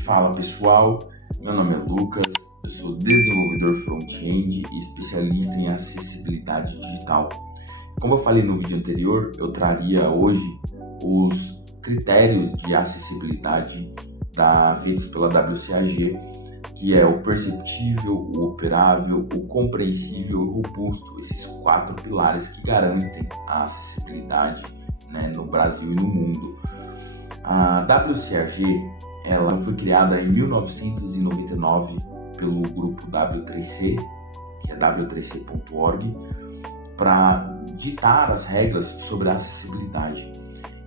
Fala pessoal, meu nome é Lucas, eu sou desenvolvedor front-end e especialista em acessibilidade digital. Como eu falei no vídeo anterior, eu traria hoje os critérios de acessibilidade feitos pela WCAG, que é o perceptível, o operável, o compreensível e o robusto, esses 4 pilares que garantem a acessibilidade, no Brasil e no mundo. A WCAG ela foi criada em 1999 pelo grupo W3C, que é w3c.org, para ditar as regras sobre a acessibilidade.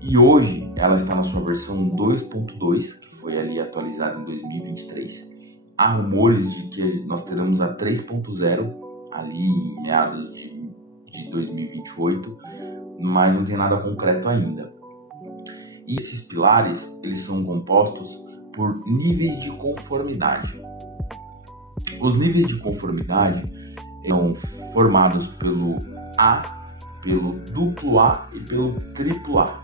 E hoje ela está na sua versão 2.2, que foi ali atualizada em 2023. Há rumores de que nós teremos a 3.0 ali em meados de 2028, mas não tem nada concreto ainda. E esses pilares, eles são compostos por níveis de conformidade. Os níveis de conformidade são formados pelo A, pelo duplo A e pelo triplo A.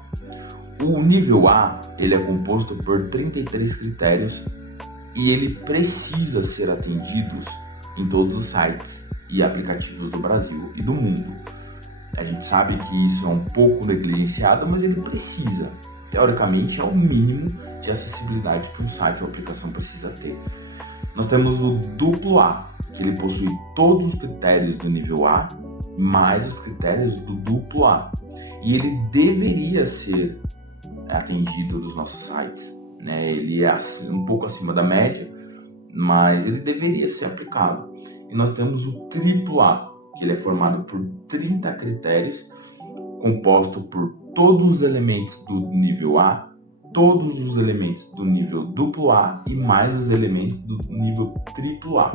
O nível A, ele é composto por 33 critérios e ele precisa ser atendido em todos os sites e aplicativos do Brasil e do mundo. A gente sabe que isso é um pouco negligenciado, mas ele precisa. Teoricamente, é o mínimo de acessibilidade que um site ou aplicação precisa ter. Nós temos o duplo A, que ele possui todos os critérios do nível A, mais os critérios do duplo A. E ele deveria ser atendido nos nossos sites. Ele é um pouco acima da média, mas ele deveria ser aplicado. E nós temos o triplo A, que ele é formado por 30 critérios, composto por todos os elementos do nível A, todos os elementos do nível duplo A e mais os elementos do nível triplo A.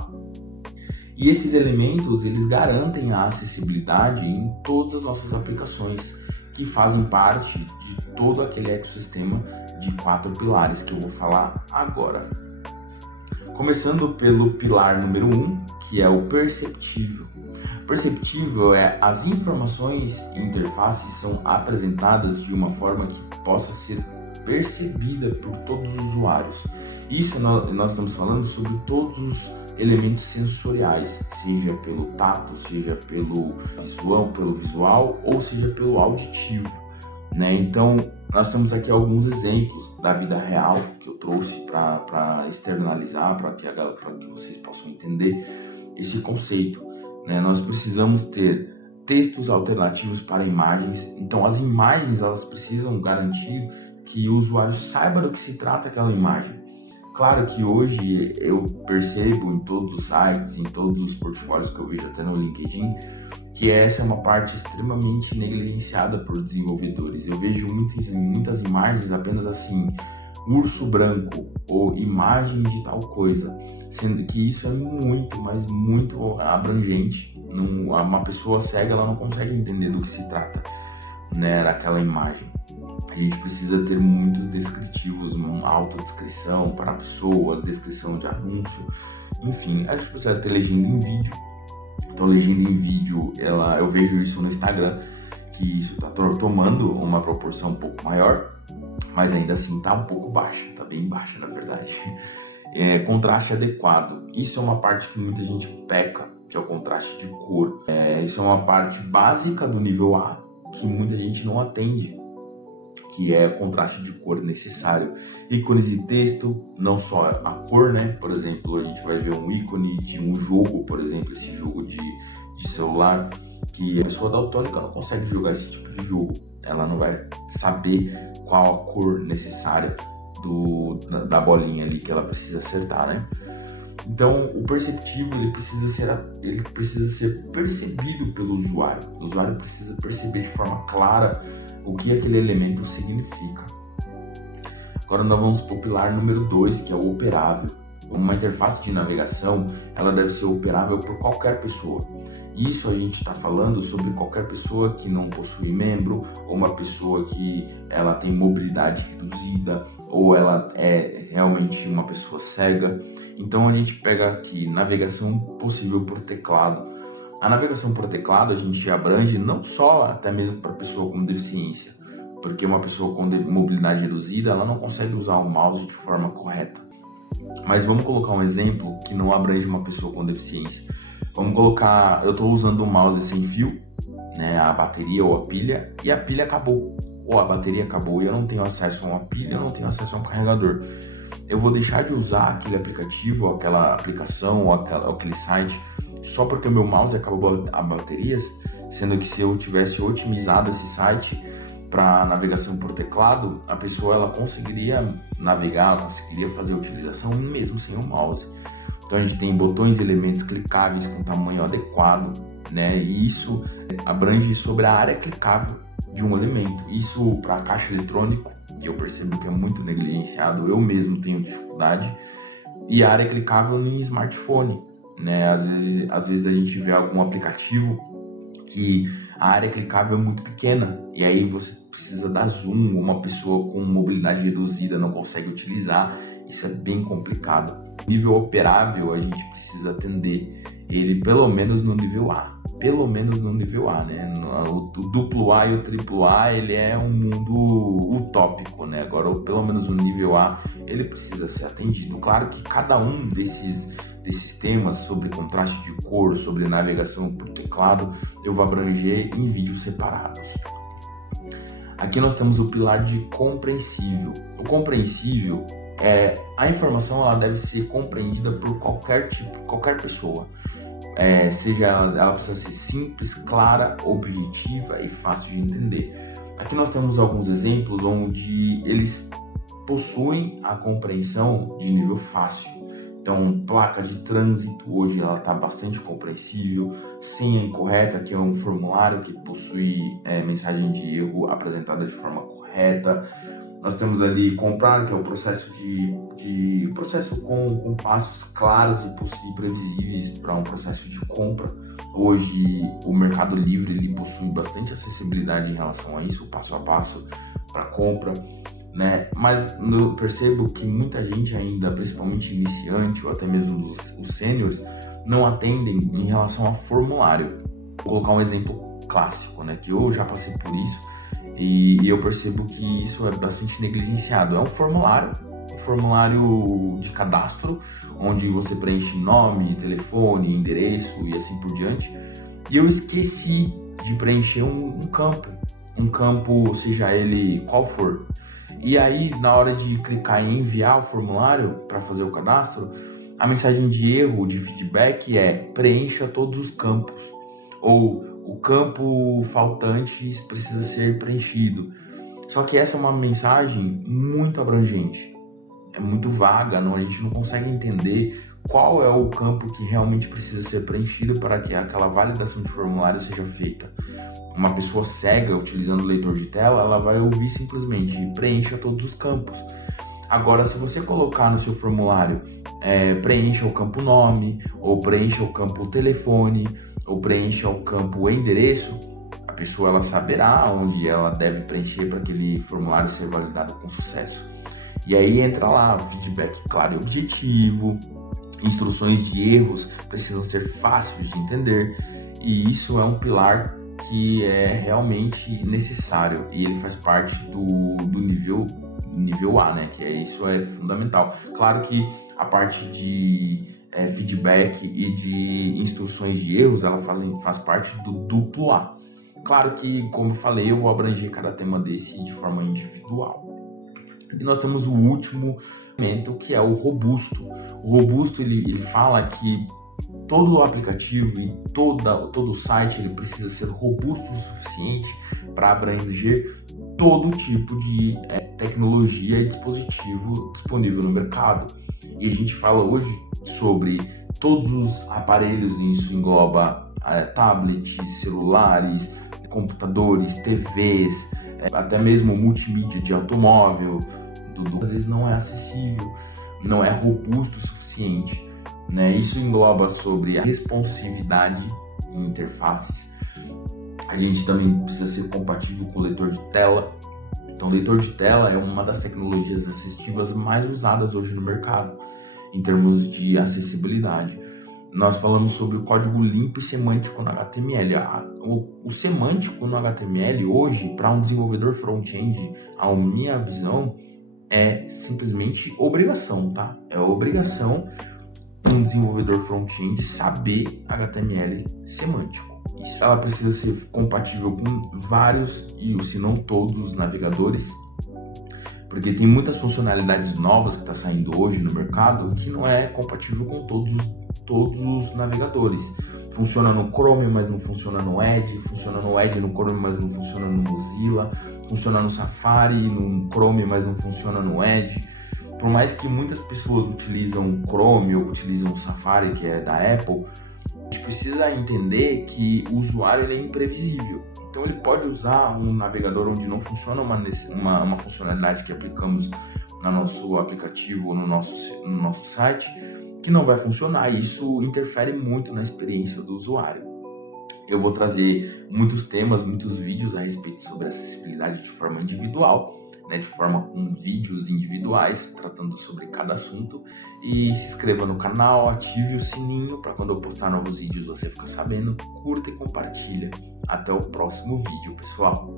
E esses elementos, eles garantem a acessibilidade em todas as nossas aplicações, que fazem parte de todo aquele ecossistema de 4 pilares que eu vou falar agora. Começando pelo pilar número 1, que é o perceptível. Perceptível é as informações e interfaces são apresentadas de uma forma que possa ser percebida por todos os usuários. Isso nós estamos falando sobre todos os elementos sensoriais, seja pelo tato, seja pelo visual ou seja pelo auditivo. Então, nós temos aqui alguns exemplos da vida real que eu trouxe para externalizar, para que vocês possam entender esse conceito. Nós precisamos ter textos alternativos para imagens. Então, as imagens elas precisam garantir que o usuário saiba do que se trata aquela imagem. Claro que hoje eu percebo em todos os sites, em todos os portfólios que eu vejo até no LinkedIn, que essa é uma parte extremamente negligenciada por desenvolvedores. Eu vejo muitas imagens apenas assim, urso branco ou imagem de tal coisa, sendo que isso é muito, mas muito abrangente. Uma pessoa cega ela não consegue entender do que se trata, daquela imagem. A gente precisa ter muitos descritivos, uma autodescrição para pessoas, descrição de anúncio, enfim, a gente precisa ter legenda em vídeo. Então, legenda em vídeo, eu vejo isso no Instagram, que isso está tomando uma proporção um pouco maior, mas ainda assim está um pouco baixa, está bem baixa na verdade. Contraste adequado, isso é uma parte que muita gente peca, que é o contraste de cor. Isso é uma parte básica do nível A, que muita gente não atende, que é o contraste de cor necessário. Ícones de texto, não só a cor, Por exemplo, a gente vai ver um ícone de um jogo, por exemplo, esse jogo de celular, que a pessoa daltônica não consegue jogar esse tipo de jogo. Ela não vai saber qual a cor necessária da bolinha ali que ela precisa acertar, Então, o perceptivo ele precisa ser percebido pelo usuário. O usuário precisa perceber de forma clara o que aquele elemento significa. Agora nós vamos para o pilar número 2, que é o operável. Uma interface de navegação, ela deve ser operável por qualquer pessoa. Isso a gente está falando sobre qualquer pessoa que não possui membro, ou uma pessoa que ela tem mobilidade reduzida, ou ela é realmente uma pessoa cega. Então a gente pega aqui navegação possível por teclado. A navegação por teclado a gente abrange não só até mesmo para pessoa com deficiência, porque uma pessoa com mobilidade reduzida ela não consegue usar o mouse de forma correta. Mas vamos colocar um exemplo que não abrange uma pessoa com deficiência. Vamos colocar, eu estou usando um mouse sem fio, né, a bateria ou a pilha, e a pilha acabou, ou a bateria acabou, e eu não tenho acesso a uma pilha, eu não tenho acesso a um carregador. Eu vou deixar de usar aquele aplicativo, ou aquela aplicação, ou aquele site, só porque o meu mouse acabou a baterias, sendo que se eu tivesse otimizado esse site para navegação por teclado, a pessoa ela conseguiria navegar, conseguiria fazer a utilização mesmo sem o mouse. Então a gente tem botões e elementos clicáveis com tamanho adequado, né? E isso abrange sobre a área clicável de um elemento. Isso para caixa eletrônico, que eu percebo que é muito negligenciado, eu mesmo tenho dificuldade, e a área clicável em smartphone, né? Às vezes a gente vê algum aplicativo que a área clicável é muito pequena e aí você precisa dar zoom, uma pessoa com mobilidade reduzida não consegue utilizar, isso é bem complicado. Nível operável a gente precisa atender ele pelo menos no nível A, né? O duplo A e o triplo A ele é um mundo utópico, né? Agora pelo menos o nível A ele precisa ser atendido. Claro que cada um desses temas sobre contraste de cor, sobre navegação por teclado, eu vou abranger em vídeos separados. Aqui nós temos o pilar de compreensível. O compreensível a informação ela deve ser compreendida por qualquer pessoa. Seja ela precisa ser simples, clara, objetiva e fácil de entender. Aqui nós temos alguns exemplos onde eles possuem a compreensão de nível fácil. Então, placa de trânsito, hoje ela está bastante compreensível. Senha incorreta, que é um formulário que possui mensagem de erro apresentada de forma correta. Nós temos ali comprar, que é o processo processo com passos claros e previsíveis para um processo de compra. Hoje, o Mercado Livre ele possui bastante acessibilidade em relação a isso, passo a passo para compra, né? Mas eu percebo que muita gente ainda, principalmente iniciante ou até mesmo os sêniores, não atendem em relação ao formulário. Vou colocar um exemplo clássico, né? Que eu já passei por isso e eu percebo que isso é bastante negligenciado. É um formulário de cadastro, onde você preenche nome, telefone, endereço e assim por diante. E eu esqueci de preencher um campo, seja ele qual for. E aí, na hora de clicar em enviar o formulário para fazer o cadastro, a mensagem de erro, de feedback é preencha todos os campos. Ou o campo faltante precisa ser preenchido. Só que essa é uma mensagem muito abrangente. É muito vaga, a gente não consegue entender qual é o campo que realmente precisa ser preenchido para que aquela validação de formulário seja feita. Uma pessoa cega, utilizando o leitor de tela, ela vai ouvir simplesmente preencha todos os campos. Agora, se você colocar no seu formulário preencha o campo nome, ou preencha o campo telefone, ou preencha o campo endereço, a pessoa ela saberá onde ela deve preencher para aquele formulário ser validado com sucesso. E aí entra lá o feedback claro e objetivo, instruções de erros precisam ser fáceis de entender, e isso é um pilar que é realmente necessário e ele faz parte do nível A, né? Isso é fundamental. Claro que a parte de feedback e de instruções de erros, ela faz parte do duplo A. Claro que, como eu falei, eu vou abranger cada tema desse de forma individual. E nós temos o último elemento, que é o robusto. O robusto, ele fala que todo o aplicativo e todo o site ele precisa ser robusto o suficiente para abranger todo tipo de tecnologia e dispositivo disponível no mercado. E a gente fala hoje sobre todos os aparelhos, isso engloba tablets, celulares, computadores, TVs, até mesmo multimídia de automóvel. Às vezes não é acessível, não é robusto o suficiente, né? Isso engloba sobre a responsividade em interfaces. A gente também precisa ser compatível com o leitor de tela. Então, o leitor de tela é uma das tecnologias assistivas mais usadas hoje no mercado, em termos de acessibilidade. Nós falamos sobre o código limpo e semântico no HTML. O semântico no HTML hoje, para um desenvolvedor front-end, a minha visão, é simplesmente obrigação, tá? É obrigação um desenvolvedor front-end saber HTML semântico. Isso. Ela precisa ser compatível com vários, e se não todos, os navegadores, porque tem muitas funcionalidades novas que está saindo hoje no mercado que não é compatível com todos os navegadores. Funciona no Chrome, mas não funciona no Edge, funciona no Edge no Chrome, mas não funciona no Mozilla, funciona no Safari, no Chrome, mas não funciona no Edge. Por mais que muitas pessoas utilizam o Chrome ou utilizam o Safari, que é da Apple, a gente precisa entender que o usuário ele é imprevisível. Então ele pode usar um navegador onde não funciona uma funcionalidade que aplicamos no nosso aplicativo ou no nosso site, que não vai funcionar, e isso interfere muito na experiência do usuário. Eu vou trazer muitos temas, muitos vídeos a respeito sobre acessibilidade de forma individual, de forma com vídeos individuais, tratando sobre cada assunto. E se inscreva no canal, ative o sininho para quando eu postar novos vídeos você ficar sabendo, curta e compartilha. Até o próximo vídeo, pessoal!